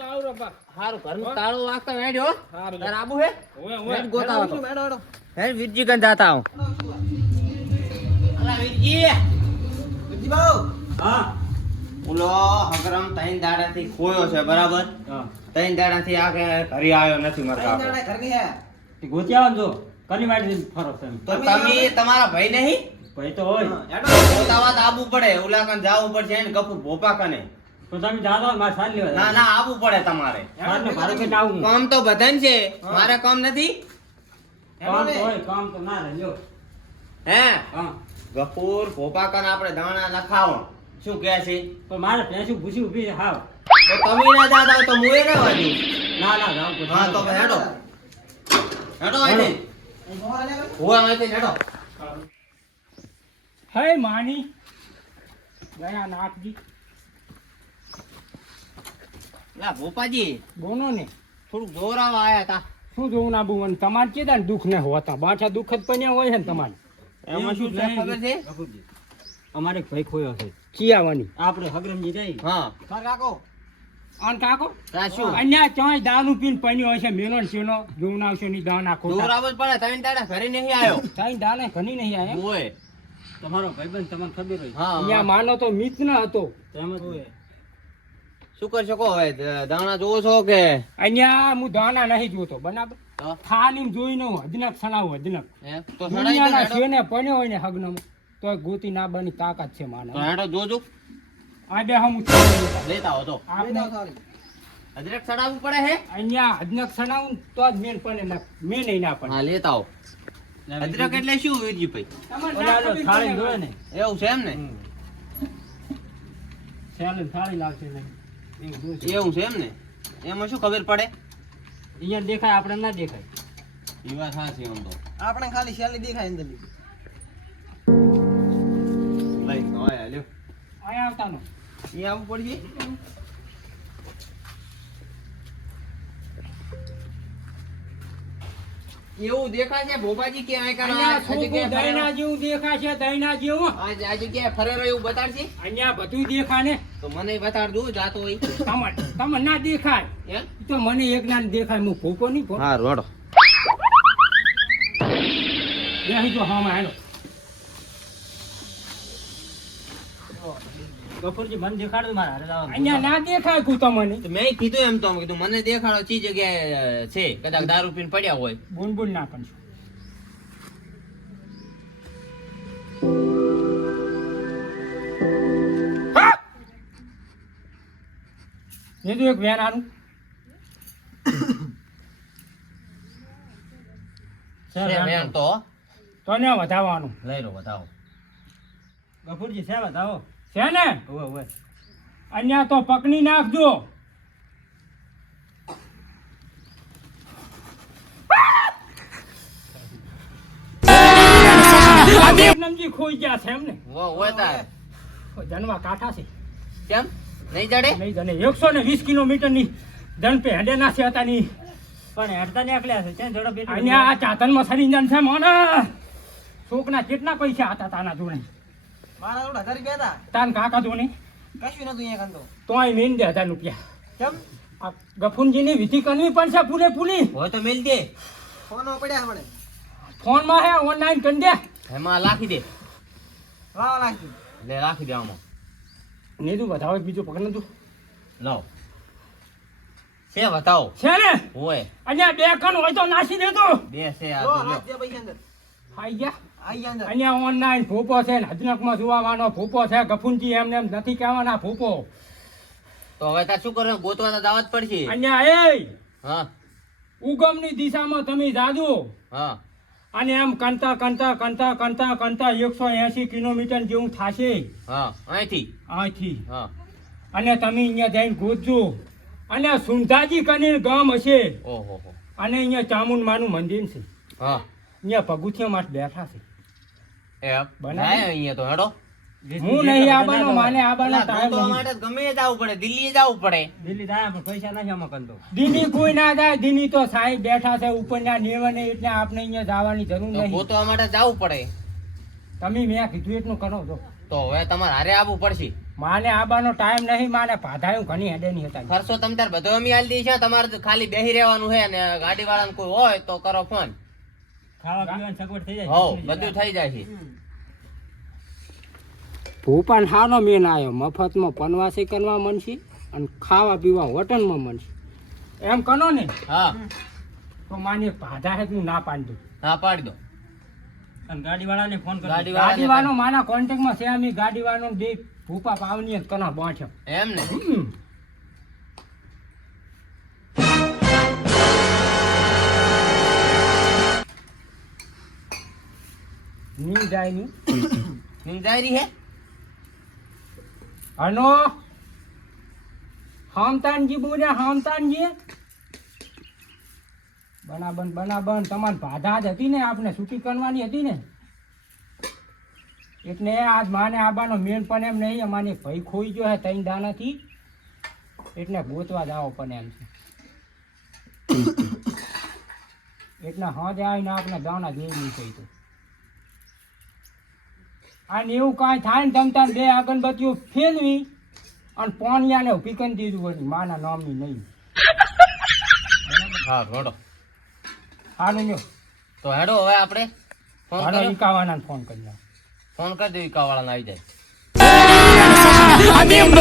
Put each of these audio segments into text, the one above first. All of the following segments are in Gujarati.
હારું ઘરનું તાળું વાગતા હેડ્યો તાર આબુ હે? ઓય હેડ ગોતા ઓય હતો હે વીરજી કન જાતા હું અલા વીરજી. હા. ઓલો હગરમ ત્રણ દાડાથી ખોયો છે બરાબર? હા. ત્રણ દાડાથી આ ઘરે આવ્યો નથી મારા કાકો. તે ગોતી આવો જો. કની વાડી ફરો છે તો તમે તમારા ભાઈ નહીં? ભાઈ તો હોય. ગોતાવા આબુ પડે ઓલા કન જાવું પડશે ને કપૂર ભોપા કને. તો તમે જાતો મારે સારી લેવા ના ના આબુ પડે તમારે. સારને ભાડું આવું કામ તો બધાને છે. મારે કામ નથી. કામ તો હોય કામ તો ના રહે હે? ગફૂર ભોપા કન આપણે દાણા નખાવો શું કહે છે? તો મારે ભેંસું ભૂસી ઊભી છે હાવ. તો તમે ના જાતા હોય તો મુએ ના વાજુ ના ના જાવ તો. હા તો હેડો. હેડો અહીંથી. હુઆ અહીંથી હેડો. હે માની. ગયા નાખજી. લા ભોપાજી બોનો ને થોડુંક જોરાવા આયા તા. શું જોવું ના બુવન તમારે કેદા દુઃખ ને હોતા? બાછા દુઃખ જ પન્યા હોય છે ને તમારે. એમાં શું છે ખબર છે? અમારે ભાઈ ખોયો છે. ચિયાવાની આપણે હગરમજી જાય. હા. આન કાકો? તા શું? અન્યા ચોય દારૂ પીને પન્યો હોય છે મેલો ને ચેનો આવશે ની દાના ખોટા. જોરાવ પડે ત્રણ દાડા ઘરે નહીં આયો. તાઈ દાને ઘણી નહીં આયો ઓય. તમારો ભાઈબંધ તમને ખબર હોય. હા. અહીંયા માનો તો મિત ન હતો. શું કરી શકો હવે? દાણા જોવો છો કે? અહીંયા હું દાણા નહીં જોતો બરાબર? તો? થાની જોઈ ન અજનક સણાવું અજનક. તો દુનિયાના હેડો. પડ્યો હોય ને હગ્ન તો ગોતી ના બની તાકાત છે માને હેડો જોજો. આ બે હું લેતા આવો તો. આપણે અદરક સડાવવું પડે હે? અહીંયા અજનક સણાવું તો જ મેન પડે ના મેન નહીં ના પડે. હા લેતા આવો. અજરક એટલે શું વીરજી ભાઈ? તમારે થાળી ખબર ને. એવું છે એમ ને? થાળી લાગશે ને એવું છે એમ ને? એમાં શું ખબર પડે? અહીંયા દેખાય આપણે ના દેખાય. એ વાત સાચી આમ તો. આપણે ખાલી શેલી દેખાય અંદર. લઈ હોય હાલ્યો અહીંયા આવતા નો એ આવવું પડશે? એવું દેખાય છે ભોપાજી કે આ કરો આ જગ્યાએ દહીંના જેવું દેખાય છે દહીંના જેવું? આ આ જગ્યાએ ફરેરો એવું બતાડશે? અહીંયા બધું દેખાય ને તો મને બતાડ દઉં જાતો હોય. તમારે તમને ના દેખાય. એમ તો મને એક ના દેખાય હું ભૂકો નહીં. હા રોડો. દેખાય તો હા હેલો. ગફુરજી મને દેખાડો મારા હારે જવાનું. અહીંયા ના દેખાય કુ તમને. તો મેં કીધું એમ તો કીધું મને દેખાડો ચી જગ્યાએ છે? કદાચ દારૂ પીને પડ્યા હોય. બુન બુન ના પણ. લીધું એક વેન આનું. તો તો? ને વધાવવાનું લઈ લો બતાવો ગફુરજી છે વધાવો છે ને? અહીંયા તો પકડી નાખજો. નમજી ખોઈ ગયા છે એમને. વો હોય તાર. જનવા કાંઠા છે. કેમ? નહીં જડે? નહીં જડે. એકસો ને વીસ કિલોમીટરની જનપે હેડે ના છે હતા ની. પણ હેડતા નીકળ્યા છે. ત્યાં ઝડપ અહીંયા આ જન છે મોને. છોકના કેટલા પૈસા હતા તાના જોડે. મારા જોડે હજાર રૂપિયા હતા. તાન કાકા જોડે કશું નતું અહીંયા કંતો. તો અહીં મેન દે હજાર રૂપિયા. કેમ? આ ગફુનજીની વિધિ કરવી પડશે પૂરેપૂરી હોય તો મેલ દે. ફોનો પડ્યા પડે ફોનમાં હે ઓનલાઈન કરી દે. એમાં રાખી દે. વાવા લાગતી લે રાખી દે આમાં. નીધું બતાવો બીજું પકડ નતું લાવ. છે બતાવો છે ને? હોય. અહીંયા બે કણ હોય તો નાસી દેતો બે છે આ જો. પૈસા અંદર. ગયા. અહીંયા ઓનલાઈન ભૂપો છે ને હજનકમાં જોવાનો ભૂપો છે ગફુનજી એમને એમ નથી કહેવાના ભૂપો. તો હવે તા શું કરો ગોતવા તો દાવત પડશે. અહીંયા એ! હા. ઉગમની દિશામાં તમે જાજો. હા. અને એમ કંતા કંતા કંતા કંતા કંતા એકસો એસી કિલોમીટર જેવું થશે. હા. અહીંથી? અહીંથી. હા. અને તમે અહીંયા જઈને ગોતજો. અને સુંધાજી કરીને ગામ હશે. ઓહો અને અહીંયા ચામુંડમાનું મંદિર છે. હા. અહીંયા પગુથિયા માટે બેઠા છે. એ બનાવી. અહીંયા તો હેડો. હું નહીં આવવાનો માને આવવાનો ટાઈમ નહીં. માટે તો ગમે જવું પડે દિલ્હી જવું પડે. દિલ્હી જાય પણ પૈસા નથી આમાં કંતો દિલ્હી કોઈ ના જાય દિલ્હી તો સાહેબ બેઠા છે ઉપરના નિયમને એટલે આપણે અહીંયા જવાની જરૂર નહીં. ગોતવા માટે જવું પડે. તમે મેં કીધું એટલું કરો છો તો હવે તમારે હારે આવવું પડશે. માને આબાનો ટાઈમ નહીં માને પાધાયું ઘણી હેડે નહીં હતા. ખર્ચો તમ તાર બધો અમે આલી દઈએ છે તમારે ખાલી બેહી રહેવાનું છે અને ગાડી વાળાને કોઈ હોય તો કરો ફોન. ખાવા પીવાની સગવડ થઈ હો બધું થઈ જાય છે. ભૂપાન હાનો મેન આવ્યો મફતમાં પનવાસી કરવા મનશી અને ખાવા પીવા હોટલમાં મનશી. એમ કનો ને? હા. તો માની ભાધા હે તું ના પાડી હા પાડી દો. અને ગાડીવાળાને ફોન કરો ગાડી વાળાને વાળો માના કોન્ટેક્ટમાં છે અમે ગાડી વાળાનો ભૂપા પાવની કના પહોંચ્યો એમ ને? ની જાય ની નિંજાયરી હે? હનો? હામતાનજી બોલ્યા હામતાનજી. બનાબન બનાબન તમારી ભાધા જ હતી ને આપણે છૂટી કરવાની હતી ને. એટલે આજ માને આબાનો મેન પણ એમ નહીં અમારી ભાઈ ખોઈ ગયો હે ત્રણ દાનાથી એટલે ગોતવા જાવ પણ એમ છે. એટલે હજ આવીને આપણે દાણા જેવી નહીં થઈ તો અને એવું કાંઈ થાય ને તમતા બે અગરબત્તીઓ ફેરવી અને પોણિયાને ઊભી કરી દીધું વળી માના નામની નહીં. હા રોડો હારું લ્યો તો હેડો હવે આપણે ફોન હાલો કર્યો. ઈકાવાના ફોન કરી નાખ. ફોન કરી દો ઈકા આવી જાય. ભાડું.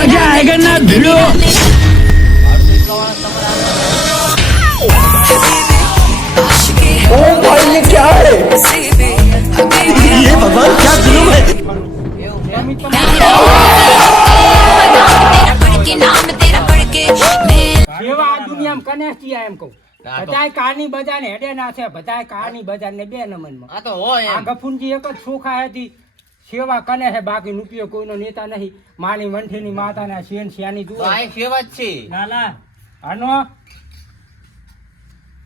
તો ના વાળા ઓ ભાઈ છે એમ ઈ એવા આ દુનિયામાં કનેસ્ટિયા એમ કહું. બધાય કારની બજાર ને ના નેતા નહીં. માની વંઠીની માતાના શેન શ્યાની જુઓ આ સેવા જ છે. લાલા આનો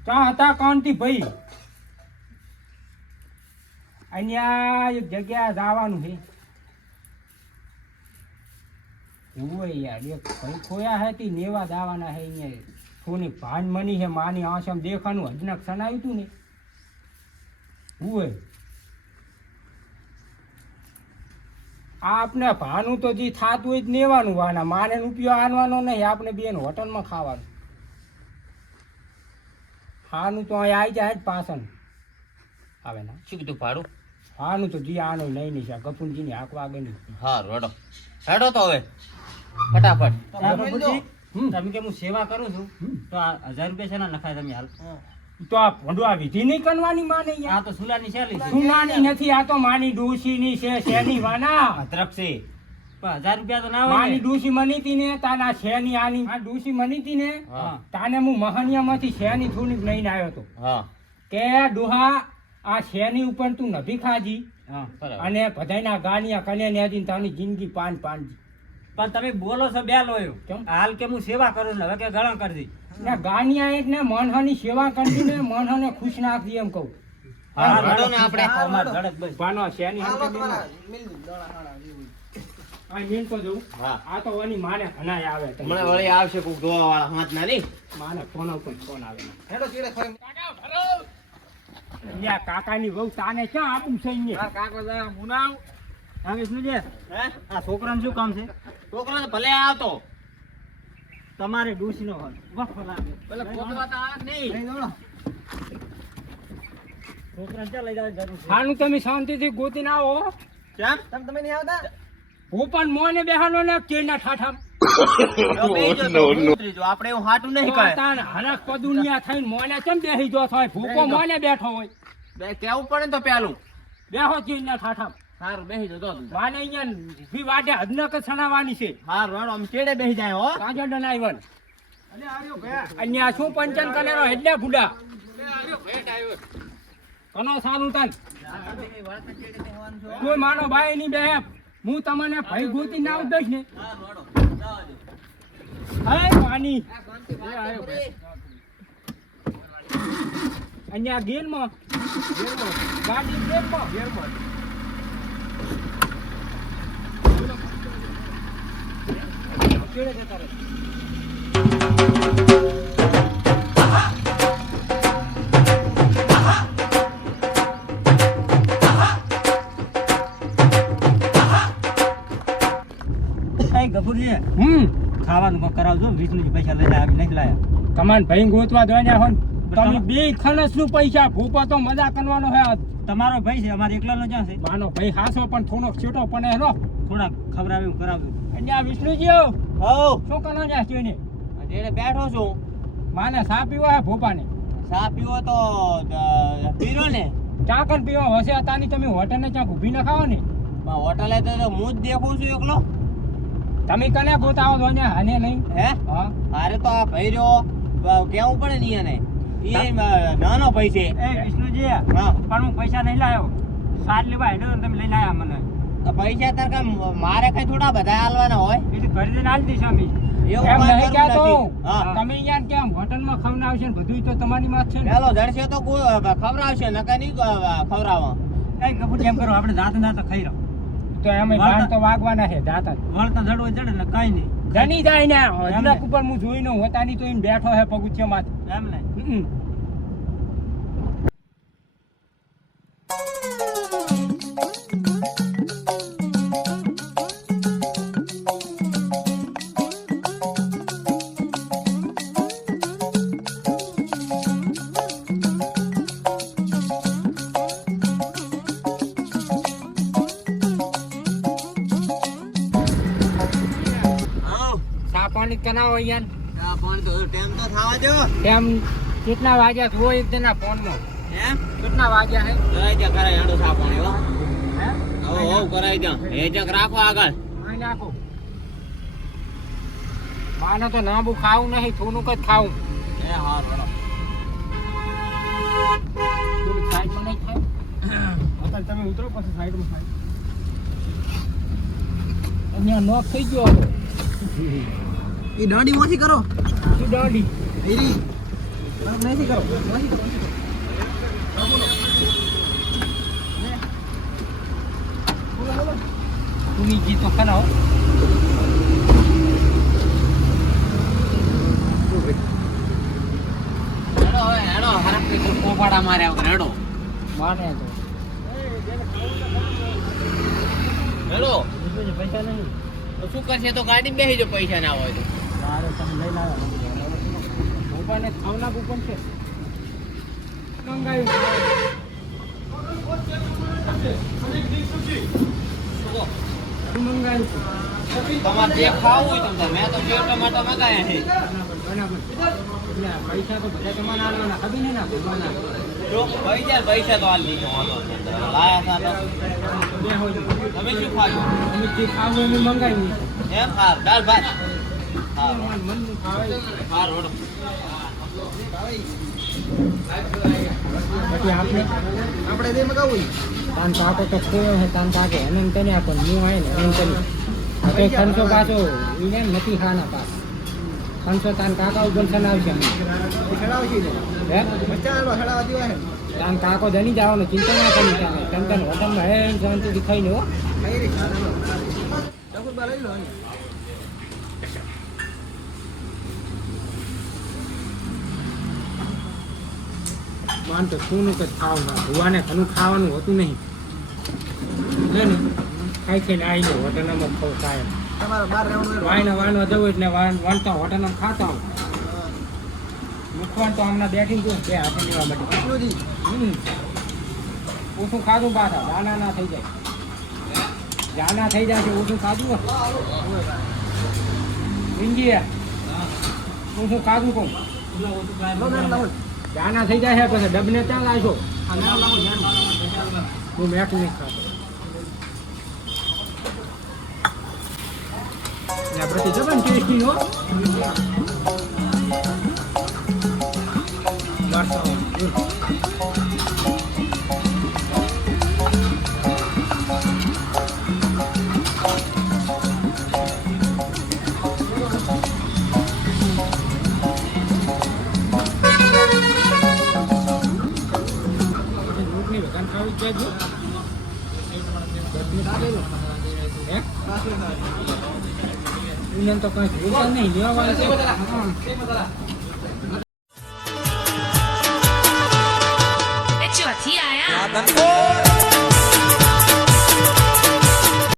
ત્યાં હતા કાંતિ ભાઈ. અહીંયા એક જગ્યા જવાનું છે. હોય યાર એક ભાઈ ખોયા નેવા દાવાના છે અહીંયા ભાન મની છે માની આસમ દેખાનું હજનક સનાવ્યું તું ને. હોય આપને ભાનું તો જે થાતું હોય જ લેવાનું વાના માને ઉપયોગ આનવાનો નહીં આપણે બેન હોટલમાં ખાવાનું. હાનું તો અહીં આવી જાય જ પાછળ. આવે ના? શું કીધું ભાડું? હાનું તો જી આનો નહીં નહીં છે ગપુનજીની હાંકવા નહીં. હા રડો હેડો તો હવે. ફટાફટ. તમે કે હું સેવા કરું છું તો આ હજાર રૂપિયા છે ને નખાય તમે હાલ. તો આ ભંડવા વિધિ નહીં કરવાની માને આ તો સુલાની શેલી છે સુનાની નથી આ તો માની ડોશીની છે શેની વાના? અદરક હજાર રૂપિયા તો ના હોય માની ને. મની મનીતી ને તાના શેની આની? આ ડોશી મનીતી ને? તાને હું મહનિયામાંથી શેની થોડીક લઈને આવ્યો હતો કે ડોહા આ શેની ઉપર તું નભી ખાજી? હા. બરાબર. અને બધાના ગાનિયા કને નેદી તાની જિંદગી પાન પાનજી. પણ તમે બોલો છો બે લોયો. હાલ કે હું સેવા કરું હવે કે ગળા કરી દી ને ગાનિયા એટલે મનહની સેવા કરી ને મનહને ખુશ નાખી એમ કહું. કાકા ની ને ના વહુ તાને ક્યાં આપું છે હા વિષ્ણુજી? હે? આ છોકરાને શું કામ છે? છોકરો ભલે આવતો. તમારે ડૂસી નો વખો લાગે પેલા પોતવા તો નહીં. દોડો. છોકરાને ક્યાં લઈ જવાની જરૂર છે? હાનું તમે શાંતિથી ગોતીને આવો. કેમ તમે તમે નહીં આવતા? ભૂપન મોને બેહાનો ને કેળના ઠાઠા તો બેહી જાઓ તો ઉતરી જાઓ. આપણે એવું હાટું નહીં કહે તાન હરખ પદુનિયા થઈને મોને કેમ બેહી જો થાય? ભૂકો. મોને બેઠો હોય. કેવું પડે ને તો પેલું બેહો કેળના ઠાઠા બેહી માને અહીંયા ભી વાટે હદનક છે. આમ બેહી જાય હો? ડનાઈવન અહીંયા શું પંચન એટલે ગુડા કનો સારું તન કોઈ માનો ભાઈ ની બે હું તમને ભાઈ ગોતી ના આવું દઈશ ને હે પાણી અહીંયા ગેરમાં ગાડી ગેરમાં ગેરમાં કેળે જતા રહે. ખાવાનું કોક કરાવજો વિષ્ણુજી પૈસા લઈને આવી નહીં લાયા. તમારે ભાઈ ગોતવા દોડ્યા હોન. ને. તમે તમે- બે ખણસનું પૈસા ભૂપો તો મજા કરવાનો હે તમારો ભાઈ છે અમારે એકલાનો ક્યાં છે માનો ભાઈ હાસો પણ થોડોક છેટો પણ એનો થોડાક ખબર આવે કરાવજો. અહીંયા વિષ્ણુજી હઉ. શું કરો ત્યાં જોઈને જેને બેઠો છું. માને સા પીવો હે ભોપાને? ચા પીવો તો પીરો ને. ચા કન પીવા હશે અતાની તમે હોટલ ને ક્યાંક ઊભી ન ખાઓ ને? હોટલે તો હું જ દેખું છું એકલો. તમે કને ગોતાવો છો ને હાને નહીં હે? હા. મારે તો આ ભાઈ રહ્યો. કેવું પડે ને એને? એ નાનો ભાઈ છે. એ વિષ્ણુજી હા. પણ હું પૈસા નહીં લાવ્યો સાત લેવા હેડો તમે લઈ લાયા મને. પૈસા તાર કામ મારે કઈ થોડા બધા હાલવાના હોય? એટલે ઘરે જઈને આલી દઈશ અમે એવું એમ નહીં કહેતો તમે અહીંયા કેમ હોટલમાં ખવડાવશે ને બધું તો તમારી માં છે ને? પેલો જડશે તો કોઈ ખવડાવશે નકા નહીં ખવડાવવા કઈ કપૂર કેમ કરો આપણે જાતે જાતે ખાઈ રહ્યો તો એમ ભાન તો વાગવાના છે જાતા જ. વળતા જડવો જડે ને કઈ નહીં. જની જાય ને એમ ઉપર હું જોઈને હોતાની તો એમ બેઠો હે પગુચ્યામાં એમ ને પાણી કનાવો યાર. આ પાણી તો ટાઈમ તો થવા દો તેમ કેટલા વાગ્યા જુઓ તેના ફોનમાં? હે? કેટલા વાગ્યા હે? કરાઈ જા કરાઈ હેડો સા પાણી હો. હે? હો હો કરાઈ જા એ જક રાખો આગળ. અહીં નાખો માને તો નાબુ ખાવું નહીં થોડુંક જ ખાવું. એ હા નહીં થાય? અત્યારે તમે ઉતરો પછી સાઈડમાં થાય. અહીંયા નોક થઈ ગયો એ દાંડી માંથી કરો. શું દાંડી. એરી નથી કરો. માંથી કરો. তুমি હેડો હરખથી પોપાડા માર્યા વગર હેડો. માને તો. હેડો. વિષ્ણુજી પૈસા નહીં. તો શું કરશે? તો ગાડી બેસી જો પૈસા ના હોય તો. મારે તમે લઈને આવ્યા ભોપાને ખાવના પણ છે મંગાવ્યું શું મંગાવ્યું તમારે જે ખાવું હોય તમે મેં તો સેવ ટમાટા મગાયા છે પૈસા તો બધા તમારે આલવાના ખબર ને ના ભગવાના જો પૈસા પૈસા તો હાલ દીધો લાયા હતા તમે શું ખાયું અમે જે ખાવું એમ મંગાવ્યું. એમ? હાર દાળ ભાત. આપણે તાન કાકો તો ખોયો તાન કાકે એને એમ તેને આપો હું ને એમ કરી તો ખનસો પાછો નથી ખાના પાસ ખનસો તાન કાકા ઉપર ને હે હે તાન કાકો જની જવાનો ચિંતા ના કરી તાને તમ તને હોટલમાં હે શાંતિથી ખાઈ ને માન તો શું જ ખાવાનું. ભુવાને ઘણું ખાવાનું હોતું નહીં. લે ને. ખાઈ ખાઈને આવી લો હોટલમાં ખાવ કાયમ વાયને વાણવા જવું એટલે વાન વાનતા હોટલમાં ખાતા હોય. મૂકવાનું તો હમણાં બેઠી ગયું બે હાથે લેવા માટે. ઓછું ખાધું પાછા. દાના ના થઈ જાય. જાના થઈ જાય છે ઓછું ખાધું વિંગી ઓછું ખાધું કહું ઓછું મેમ જાના થઈ જાય પછી ડબને ત્યાં લાવશો હું મેક નહીં ખાતો. આપણે જબન ટેસ્ટી નો રોટની એને તો કઈ ભૂલતા નહીં લેવા વાળા છે હા.